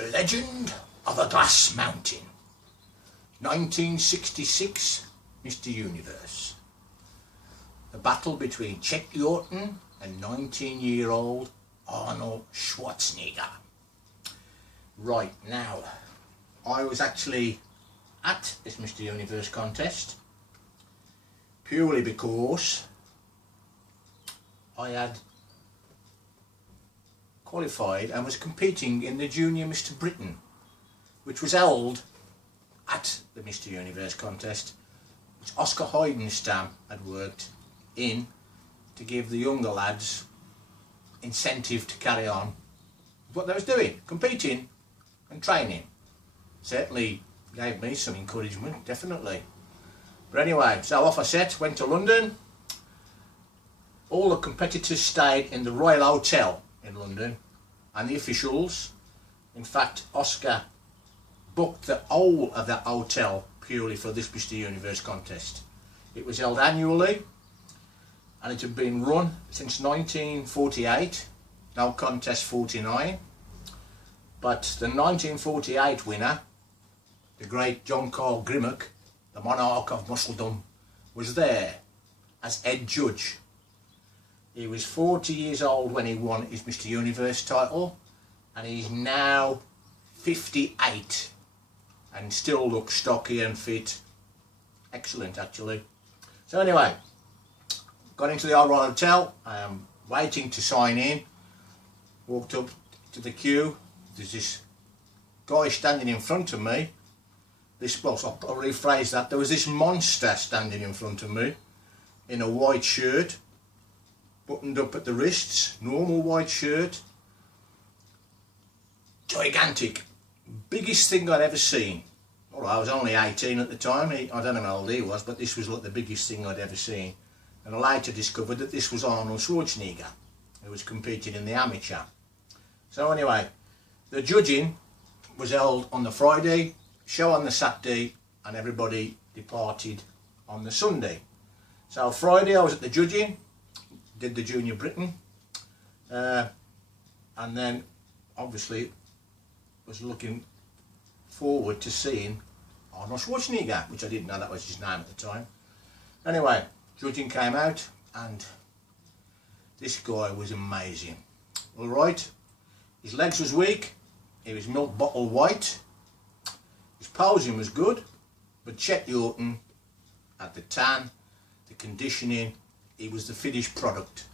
The Legend of a Glass Mountain, 1966, Mr. Universe. The battle between Chet Yorton and 19-year-old Arnold Schwarzenegger. Right, now, I was actually at this Mr. Universe contest purely because I had qualified and was competing in the Junior Mr. Britain, which was held at the Mr. Universe contest, which Oscar Heidenstam had worked in to give the younger lads incentive to carry on with what they was doing, competing and training. Certainly gave me some encouragement, definitely. But anyway, so off I set, went to London. All the competitors stayed in the Royal Hotel in London, and the officials, in fact Oscar booked the whole of that hotel purely for this Mr. Universe contest. It was held annually and it had been run since 1948, no contest 49, but the 1948 winner, the great John Carl Grimmock, the monarch of muscledom, was there as head judge. He was 40 years old when he won his Mr. Universe title, and he's now 58 and still looks stocky and fit. Excellent, actually. So anyway, got into the Royal Hotel. I am waiting to sign in. Walked up to the queue. There's this guy standing in front of me. I'll rephrase that. There was this monster standing in front of me in a white shirt, buttoned up at the wrists, normal white shirt, gigantic, biggest thing I'd ever seen. Well, I was only 18 at the time. I don't know how old he was, but this was like the biggest thing I'd ever seen. And I later discovered that this was Arnold Schwarzenegger, who was competing in the amateur. So anyway, the judging was held on the Friday, show on the Saturday, and everybody departed on the Sunday. So Friday I was at the judging, did the Junior Britain, and then obviously was looking forward to seeing Arnold Schwarzenegger, which I didn't know that was his name at the time. Anyway, judging came out and this guy was amazing. Alright, his legs was weak, he was milk bottle white, his posing was good, but Chet Yorton had the tan, the conditioning, he was the finished product,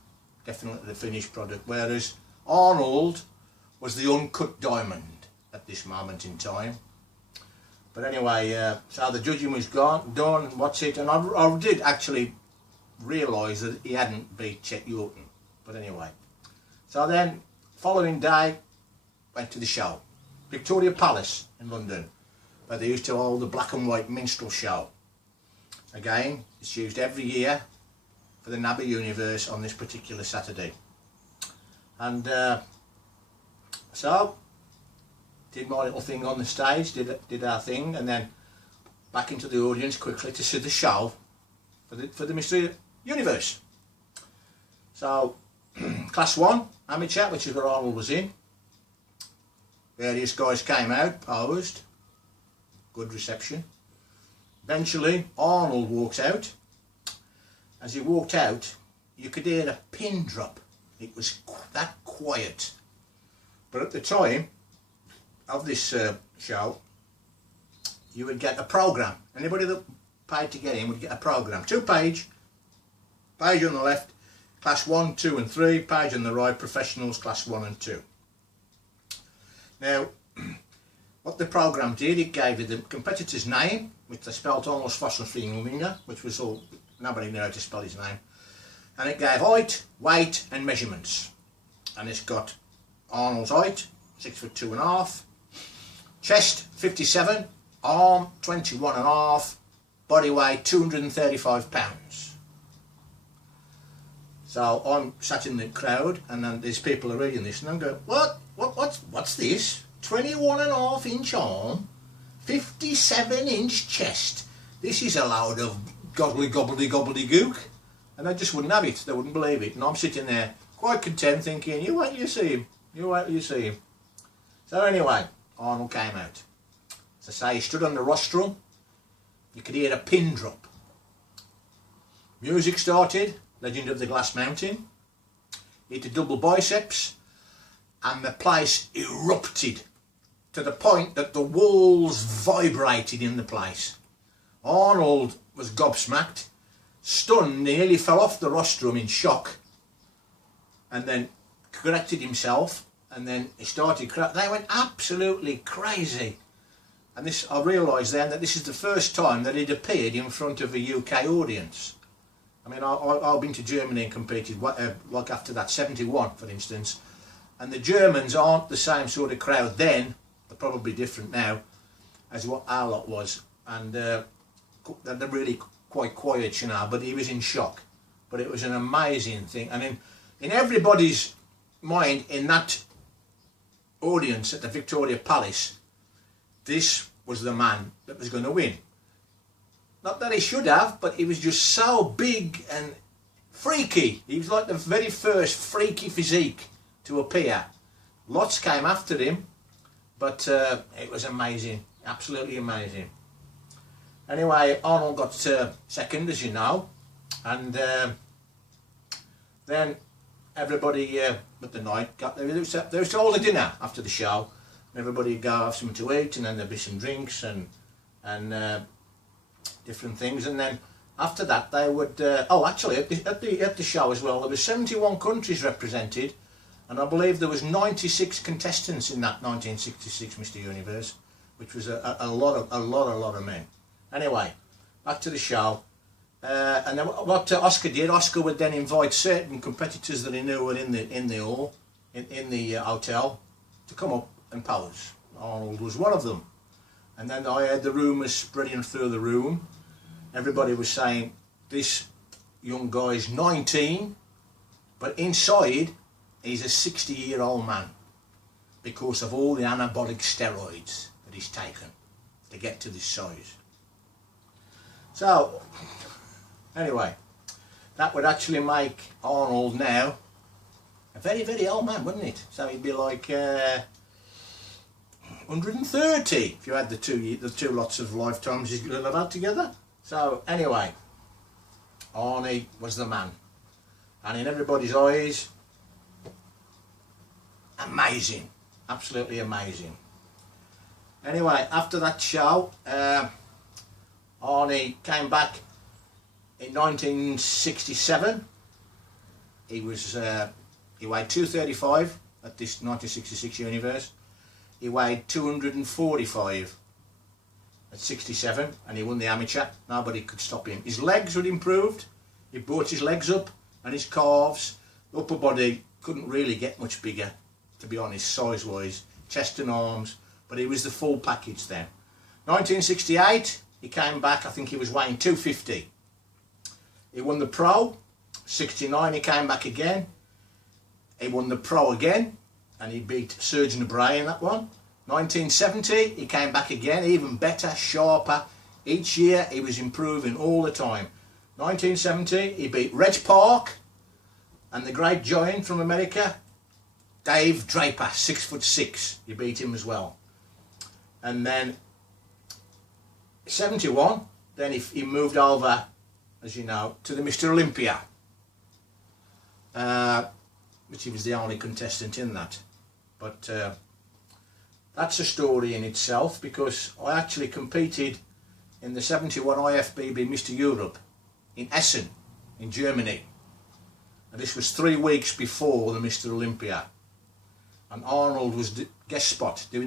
definitely the finished product, whereas Arnold was the uncut diamond at this moment in time. But anyway, so the judging was done, what's it, and I did actually realise that he hadn't beat Chet Yorton, but anyway. So then, following day, went to the show, Victoria Palace in London, where they used to hold the black and white minstrel show. Again, it's used every year for the NABBY Universe on this particular Saturday. And so, did my little thing on the stage, did our thing, and then back into the audience quickly to see the show for the Mr. Universe. So, Class 1, amateur, which is where Arnold was in. Various guys came out, posed, good reception. Eventually, Arnold walks out. As he walked out, you could hear a pin drop. It was that quiet. But at the time of this show, you would get a programme. Anybody that paid to get in would get a programme. 2-page, page on the left, Class 1, 2 and 3, page on the right, Professionals, Class 1 and 2. Now, what the programme did, it gave you the competitor's name, which they spelled almost Fosselfinger, which was all, nobody knew how to spell his name. And it gave height, weight and measurements. And it's got Arnold's height, 6'2½", chest 57, arm 21½, body weight 235 pounds. So I'm sat in the crowd, and then these people are reading this, and I'm going, what's this? 21.5-inch arm, 57-inch chest. This is a load of gobbledygook. And they just wouldn't have it, they wouldn't believe it. And I'm sitting there quite content thinking, you wait till you see him, you wait till you see him. So anyway, Arnold came out. As I say, he stood on the rostrum. You could hear a pin drop. Music started, Legend of the Glass Mountain. He did double biceps, and the place erupted to the point that the walls vibrated in the place. Arnold was gobsmacked, stunned, nearly fell off the rostrum in shock, and then corrected himself, and then he started they went absolutely crazy. And this, I realised then that this is the first time that he'd appeared in front of a UK audience. I mean, I've been to Germany and competed, like after that, 71 for instance, and the Germans aren't the same sort of crowd then, they're probably different now, as what our lot was, and they're really quite quiet, you know, but he was in shock. But it was an amazing thing, and in everybody's mind in that audience at the Victoria Palace, this was the man that was going to win. Not that he should have, but he was just so big and freaky. He was like the very first freaky physique to appear. Lots came after him, but it was amazing, absolutely amazing. Anyway, Arnold got second, as you know, and then everybody at the night there was all the dinner after the show. Everybody would go have something to eat, and then there'd be some drinks and different things, and then after that they would actually at the show as well, there were 71 countries represented, and I believe there was 96 contestants in that 1966 Mr. Universe, which was a lot of men. Anyway, back to the show, and then what Oscar did, Oscar would then invite certain competitors that he knew were in the hall, in the hotel, to come up and pose. Arnold was one of them. And then I heard the rumours spreading through the room. Everybody was saying, this young guy's 19, but inside he's a 60-year-old man because of all the anabolic steroids that he's taken to get to this size. So, anyway, that would actually make Arnold now a very, very old man, wouldn't it? So he'd be like 130 if you had the two lots of lifetimes he's going to have had together. So anyway, Arnie was the man, and in everybody's eyes, amazing, absolutely amazing. Anyway, after that show, Arnie came back in 1967. He weighed 235 at this 1966 Universe. He weighed 245 at 67, and he won the amateur. Nobody could stop him. His legs were improved. He brought his legs up, and his calves, upper body couldn't really get much bigger, to be honest, size-wise, chest and arms, but he was the full package then. 1968, he came back. I think he was weighing 250. He won the Pro. 69, he came back again. He won the Pro again, and he beat Surgeon Bray in that one. 1970, he came back again, even better, sharper. Each year he was improving all the time. 1970, he beat Reg Park and the great giant from America, Dave Draper, 6'6". He beat him as well. And then 71, then he moved over, as you know, to the Mr. Olympia, which he was the only contestant in that. But that's a story in itself, because I actually competed in the 71 IFBB Mr. Europe in Essen in Germany, and this was 3 weeks before the Mr. Olympia, and Arnold was doing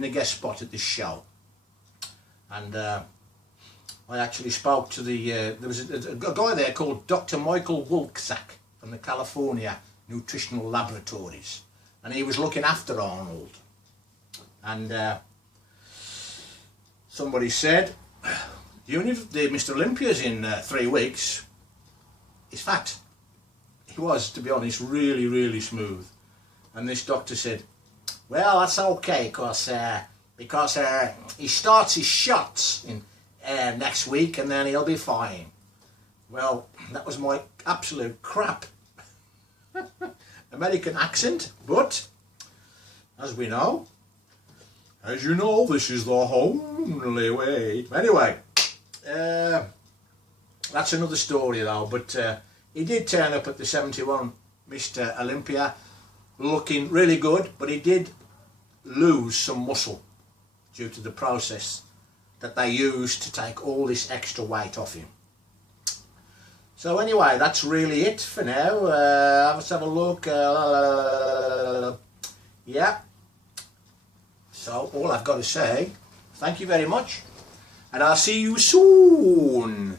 the guest spot at this show. And I actually spoke to there was a guy there called Dr. Michael Wolczak from the California Nutritional Laboratories, and he was looking after Arnold. And somebody said, the Mr. Olympia's in 3 weeks. He's fat. He was, to be honest, really, really smooth. And this doctor said, well, that's okay, because he starts his shots in next week, and then he'll be fine. Well, that was my absolute crap American accent, but as we know, as you know, this is the only way. Anyway, that's another story though, but he did turn up at the 71 Mr. Olympia looking really good, but he did lose some muscle due to the process that they used to take all this extra weight off him. So anyway, that's really it for now. Let's have a look. Yeah. So all I've got to say, thank you very much, and I'll see you soon.